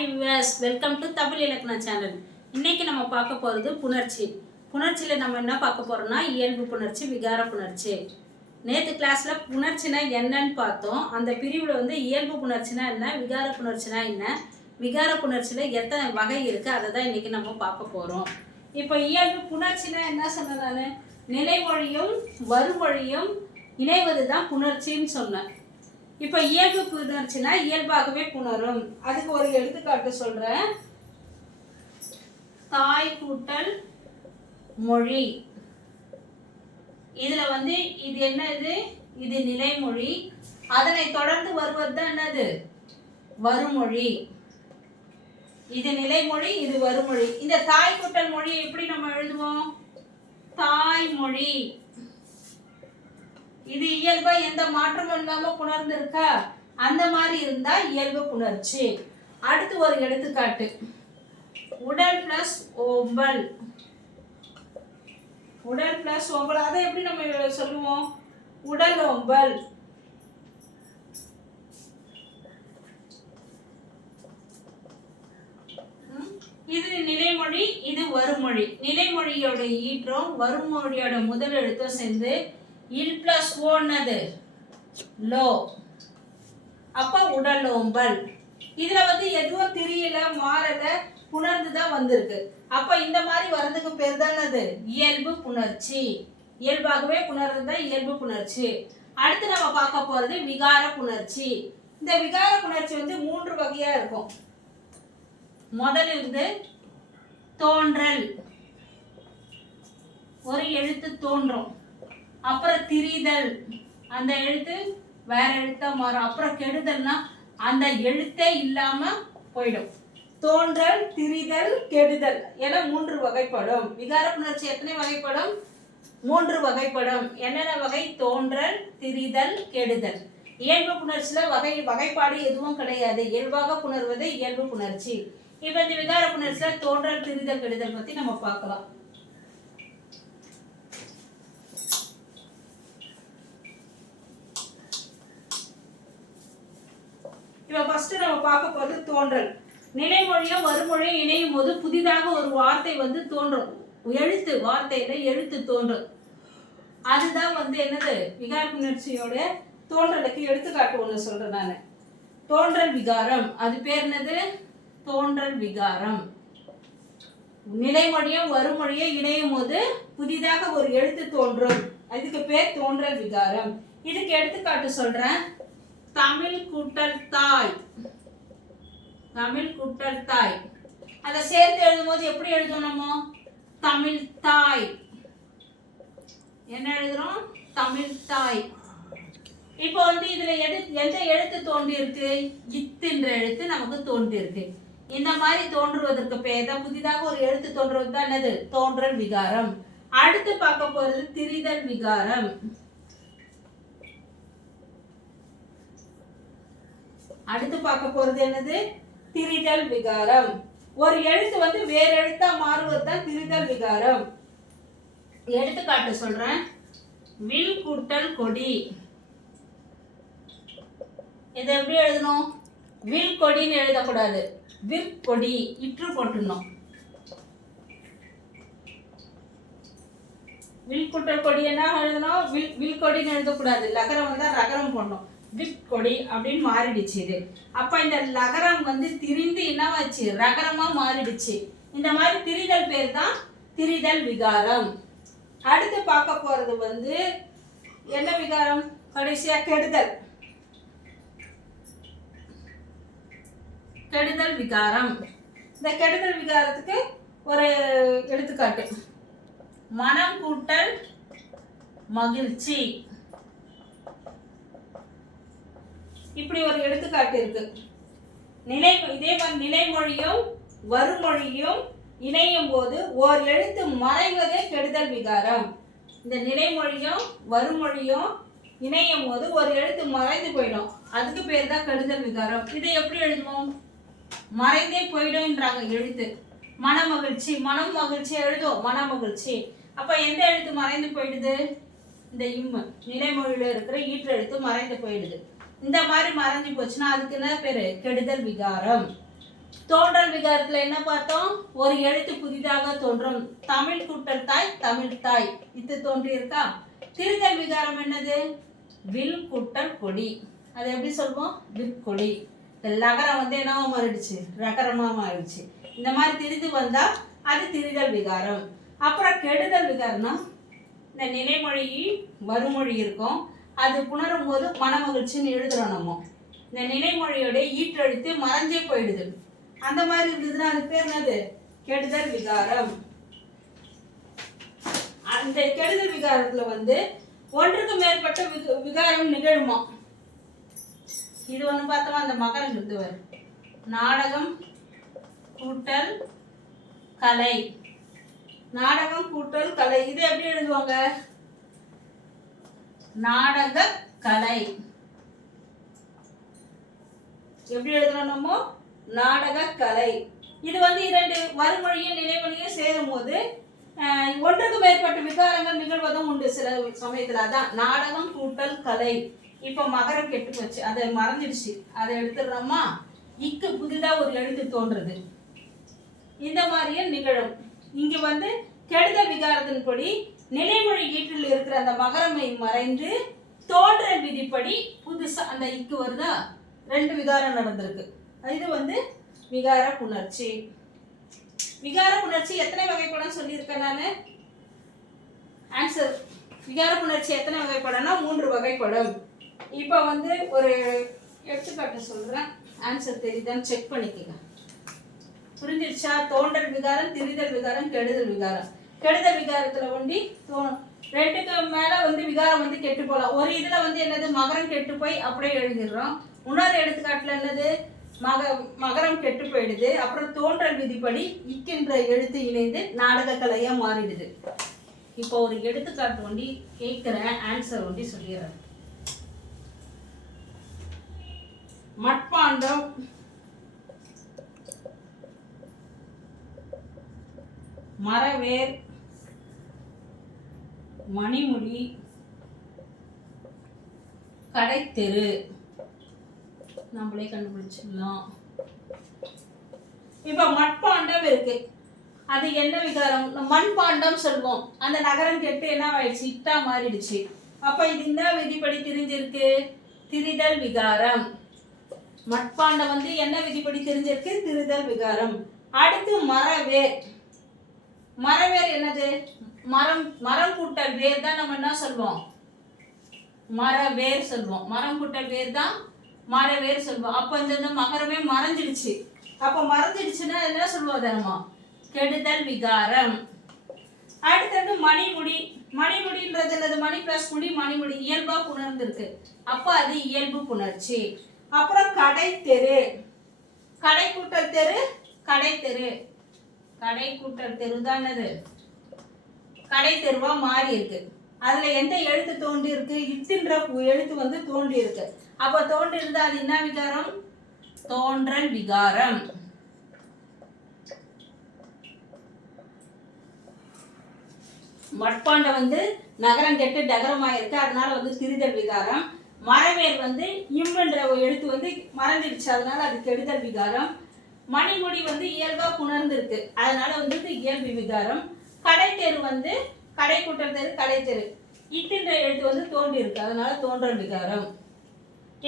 Hi viewers, welcome to Tamil இலக்கண channel. இன்னைக்கு நம்ம பார்க்க போகிறது புணர்ச்சி. புணர்ச்சியில் நம்ம என்ன பார்க்க போகிறோம்னா இயல்பு புணர்ச்சி, விகார புணர்ச்சி. நேற்று கிளாஸில் புணர்ச்சினா என்னன்னு பார்த்தோம். அந்த பிரிவில் வந்து இயல்பு புணர்ச்சினா என்ன, விகார புணர்ச்சினா என்ன, விகார புணர்ச்சியில் எத்தனை வகை இருக்குது, அதை தான் இன்றைக்கி நம்ம பார்க்க போகிறோம். இப்போ இயல்பு புணர்ச்சினா என்ன சொன்னேன் நான், நிலைமொழியும் வருமொழியும் இணைவது தான் புணர்ச்சின்னு சொன்னேன். இப்போ இயல்பு புணர்ச்சினா இயல்பாகவே புணரும். அதுக்கு ஒரு எடுத்துக்காட்டு சொல்றேன். தாய் கூட்டல் மொழி. இதுல வந்து இது என்னது, இது நிலைமொழி. அதனை தொடர்ந்து வருவது தான் என்னது, வருமொழி. இது நிலைமொழி, இது வருமொழி. இந்த தாய் கூட்டல் மொழி எப்படி நம்ம எழுதுவோம், தாய்மொழி. இது இயல்பா எந்த மாற்றமும் இல்லாம புணர்ந்து இருக்கா, அந்த மாதிரி இருந்தா இயல்பு புணர்ச்சி. அடுத்து ஒரு எடுத்துக்காட்டு, உடல் பிளஸ் ஓம்பல். உடல் பிளஸ் ஓம்பல், அதை எப்படி நம்ம சொல்லுவோம், உடல் ஓம்பல். இது நிலைமொழி, இது வருமொழி. நிலைமொழியோட ஈற்றம் வருமொழியோட முதல் எழுத்தும் சேர்ந்து இல் பிளஸ் ஓன்னது லோ, அப்ப உடல் ஓம்பல். இதுல வந்து எதுவும் திரியல, மாறல, புணர்ந்து தான் வந்திருக்கு. அப்ப இந்த மாதிரி வர்றதுக்கு பேர் தான் அது இயல்பு புணர்ச்சி. இயல்பாகவே புணர்றது தான் இயல்பு புணர்ச்சி. அடுத்து நம்ம பார்க்க போறது விகார புணர்ச்சி. இந்த விகார புணர்ச்சி வந்து 3 வகையா இருக்கும். முதல்ல இருந்து தோன்றல், ஒரு எழுத்து தோன்றும், அப்புறம் திரிதல், அந்த எழுத்து வேற எழுத்தா மாறும், அப்புறம் கெடுதல்னா அந்த எழுத்தே இல்லாம போயிடும். தோன்றல், திரிதல், கெடுதல் என 3 வகைப்படும். விகார புணர்ச்சி எத்தனை வகைப்படும், 3 வகைப்படும். என்னென்ன வகை, தோன்றல், திரிதல், கெடுதல். இயல்பு புணர்ச்சியில வகைப்பாடு எதுவும் கிடையாது. இயல்பாக புணர்வது இயல்பு புணர்ச்சி. இப்ப இந்த விகார புணர்ச்சியில தோன்றல், திரிதல், கெடுதல் பத்தி நம்ம பார்க்கலாம். இப்போ ஃபர்ஸ்ட் நம்ம பார்க்க போறது தோன்றல். நிலைமொழியும் வருமொழியும் இணையும் போது புதிதாக ஒரு வார்த்தை வந்து தோன்றும். எழுத்து, வார்த்தையில எழுத்து தோன்றும். அதுதான் வந்து என்னது, விகார புணர்ச்சியோட தோன்றலுக்கு எடுத்துக்காட்டு ஒன்று சொல்றேன் நான். தோன்றல் விகாரம், அது பேர் என்னது, தோன்றல் விகாரம். நிலைமொழியும் வருமொழியும் இணையும் போது புதிதாக ஒரு எழுத்து தோன்றும், அதுக்கு பேர் தோன்றல் விகாரம். இதுக்கு எடுத்துக்காட்டு சொல்றேன். தமிழ் கூட்டல் தாய், தமிழ் கூட்டல் தாய். அதை சேர்த்து எழுதும் போது எப்படி எழுதணுமோ, தமிழ் தாய். என்ன எழுதுறோம், தமிழ் தாய். இப்போ வந்து இதுல எந்த எழுத்து தோன்றி இருக்கு, இத்துன்ற எழுத்து நமக்கு தோன்றி இருக்கு. இந்த மாதிரி தோன்றுவதற்கு பேர் தான், புதிதாக ஒரு எழுத்து தோன்றுவது தான் என்னது, தோன்றல் விகாரம். அடுத்து பார்க்க போறது திரிதல் விகாரம். அடுத்து பார்க்க போறது என்னது, திரிதல் விகாரம். ஒரு எழுத்து வந்து வேற எழுத்தா மாறுவது தான் திரிதல் விகாரம். எடுத்துக்காட்டு சொல்றேன். வில் கூட்டல் கொடி. இதை எப்படி எழுதணும், வில் கொடின்னு எழுதக்கூடாது, வில் கொடி இற்று போட்டுடணும். வில் கூட்டல் கொடி என்ன எழுதணும், வில் கொடின்னு எழுதக்கூடாது, லகரம் வந்தா ரகரம் போடணும். விற்கொடி அப்படின்னு மாறிடுச்சு இது. அப்ப இந்த லகரம் வந்து திரிந்து என்னவாச்சு, ரகரமா மாறிடுச்சு. இந்த மாதிரி திரிதல் பேர் தான் திரிதல் விகாரம். அடுத்து பார்க்க போறது வந்து என்ன விகாரம், கடைசியா கெடுதல். கெடுதல் விகாரம். இந்த கெடுதல் விகாரத்துக்கு ஒரு எடுத்துக்காட்டு, மனம் கூட்டல் மகிழ்ச்சி. இப்படி ஒரு எடுத்துக்காட்டு இருக்கு. இதே மாதிரி நிலைமொழியும் வருமொழியும் இணையும் போது ஓர் எழுத்து மறைவதே கெடுதல் விகாரம். இந்த நிலைமொழியும் வருமொழியும் இணையும் போது ஒரு எழுத்து மறைந்து போயிடும், அதுக்கு பேர் தான் கெடுதல் விகாரம். இதை எப்படி எழுதுவோம், மறைந்தே போயிடும்ன்றாங்க எழுத்து. மனமகிழ்ச்சி, மனம் மகிழ்ச்சி எழுதுவோம், மனமகிழ்ச்சி. அப்ப எந்த எழுத்து மறைந்து போயிடுது, இந்த இம்மு, நிலைமொழியில இருக்கிற ஈற்று எழுத்து மறைந்து போயிடுது. இந்த மாதிரி மறைஞ்சு போச்சுன்னா அதுக்கு என்ன பேரு, கெடுதல் விகாரம். தோன்றல் விகாரத்துல என்ன பார்த்தோம்? ஒரு எழுத்து புதிதாக தோன்றும். தமிழ் கூட்டல் தாய், தமிழ் தாய் இது தோன்றி இருக்கா? திரிதல் விகாரம் என்னது? வில் கூட்டல் கொடி. அது எப்படி சொல்வோம்? விற்கொடி. லகரம் வந்து என்னவா மாறிடுச்சு? ரகரமா மாறிடுச்சு. இந்த மாதிரி திரிது வந்தா அது திரிதல் விகாரம். அப்புறம் கெடுதல் விகாரம்னா இந்த நிலைமொழி வருமொழி இருக்கும், அது புணரும் போது மனமகிழ்ச்சின்னு எழுதுறோம் நம்ம. இந்த நிலைமொழியோட ஈற்றெழுத்து மறைஞ்சே போயிடுது. அந்த மாதிரி இருந்ததுன்னா அது பேர் என்னது? கெடுதல் விகாரம். அந்த கெடுதல் விகாரத்துல வந்து ஒன்றுக்கு மேற்பட்ட விகாரம் நிகழுமா? இது ஒண்ணு பார்த்தோமா? அந்த மகரம் எழுதுவர் நாடகம் கூட்டல் கலை. நாடகம் கூட்டல் கலை இது எப்படி எழுதுவாங்க? நாடக கலை. எப்படி எழுதுறோம் நம்ம? நாடக கலை. இது வந்து இரண்டு வருமொழியும் நிலைமொழியும் சேரும் போது ஒன்றுக்கு மேற்பட்ட விகாரங்கள் நிகழ்வதும் உண்டு சில சமயத்துல. அதான் நாடகம் கூட்டல் கலை. இப்ப மகரம் கெட்டு போச்சு, அதை மறைஞ்சிடுச்சு, அதை எடுத்துடுறோமா? இக்கு புதிதா ஒரு எழுத்து தோன்றுறது. இந்த மாதிரியே நிகழும். இங்க வந்து கெடுதல் விகாரத்தின்படி நிலைமொழி ஈற்றில் இருக்கிற அந்த மகரமை மறைந்து தோன்றல் விதிப்படி புதுசா அந்த இக்கு வருதா? ரெண்டு விகாரம் நடந்திருக்கு. இது வந்து விகார புணர்ச்சி. விகார புணர்ச்சி எத்தனை வகைப்படம் சொல்லியிருக்கேன் நான்? ஆன்சர். விகார புணர்ச்சி எத்தனை வகைப்படம்னா 3 வகைப்படும். இப்போ வந்து ஒரு எடுத்துக்காட்டு சொல்றேன், ஆன்சர் தெரியுதான்னு செக் பண்ணிக்கங்க. புரிஞ்சிருச்சா? தோன்றல் விகாரம், திரிதல் விகாரம், கெடுதல் விகாரம். கெடுதல் விகாரத்துல ஒண்டி ரெண்டுக்கு மேல வந்து விகாரம் வந்து கெட்டு போகலாம். ஒரு இதுல வந்து என்னது? மகரம் கெட்டு போய் அப்படியே எழுதிடுறோம். இன்னொரு எடுத்துக்காட்டுல என்னது? மகரம் கெட்டு போயிடுது. அப்புறம் தோன்றல் விதிப்படி இக்கின்ற எழுத்து இணைந்து நாடக கலையா மாறிடுது. இப்போ ஒரு எடுத்துக்காட்டு ஒண்டி கேட்கிறேன், ஆன்சர் ஒண்டி சொல்லிடுறேன். மட்பாண்டம் மரவேர் மணிமுடி கடைத்தெரு. நம்மளே கண்டுபிடிச்சிடலாம். இப்ப மட்பாண்டம் இருக்கு, அது என்ன விகாரம்? மண்பாண்டம் சொல்வோம். அந்த நகரம் கெட்டு என்ன ஆயிடுச்சு? இட்டா மாறிடுச்சு. அப்ப இது என்ன விதிப்படி தெரிஞ்சிருக்கு? திரிதல் விகாரம். மட்பாண்டம் வந்து என்ன விதிப்படி தெரிஞ்சிருக்கு? திரிதல் விகாரம். அடுத்து மரவேர். மரவேர் என்னது? மரம் கூட்டல் வேர் தான் நம்ம என்ன சொல்வோம்? மரவேர் சொல்வோம். மரம் கூட்டல் வேர் தான் மரவேர் சொல்வோம். அப்ப இந்த மகரமே மறைஞ்சிடுச்சு. அப்ப மறைஞ்சிடுச்சுன்னா என்ன சொல்லுவோம்? நம்ம கெடுதல் விகாரம். அடுத்தது மணிமுடி. மணிமுடின்றது என்னது? மணி பிளஸ் முடி, மணிமுடி இயல்பா புணர்ந்திருக்கு. அப்ப அது இயல்பு புணர்ச்சி. அப்புறம் கடைத்தெரு. கடை கூட்டல் தெரு, கடைத்தெரு. கடை கூட்டல் தெரு தான் என்னது? கடை தெருவா மாறி இருக்கு. அதுல எந்த எழுத்து தோன்றி இருக்கு? இத்துன்ற எழுத்து வந்து தோன்றி இருக்கு. அப்ப தோன்றி இருந்தா அது என்ன விகாரம்? தோன்றல் விகாரம். மட்பாண்டம் வந்து நகரம் கெட்டு டகரமாயிருக்கு, அதனால வந்து திரிதல் விகாரம். மரவேர் வந்து இம்ன்ற எழுத்து வந்து மறைஞ்சிடுச்சு, அதனால அது கெடுதல் விகாரம். மணிமுடி வந்து இயல்பா புணர்ந்திருக்கு, அதனால வந்து இயல்பு விகாரம். கடைத்தெரு வந்து கடை கூட்டல் தெரு, கடைத்தெரு. இத்துன்ற எழுத்து வந்து தோன்றி இருக்கு, அதனால தோன்றல் விகாரம்.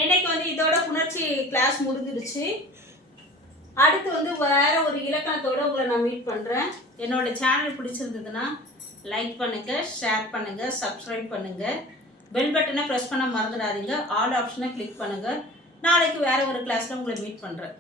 என்னைக்கு வந்து இதோட புணர்ச்சி கிளாஸ் முடிஞ்சிடுச்சு. அடுத்து வந்து வேற ஒரு இலக்கணத்தோட உங்களை நான் மீட் பண்றேன். என்னோட சேனல் பிடிச்சிருந்ததுன்னா லைக் பண்ணுங்க, ஷேர் பண்ணுங்க, சப்ஸ்கிரைப் பண்ணுங்க, பெல் பட்டனை ப்ரெஸ் பண்ண மறந்துடாதீங்க, ஆல் ஆப்ஷனை கிளிக் பண்ணுங்க. நாளைக்கு வேற ஒரு கிளாஸ்ல உங்களை மீட் பண்றேன்.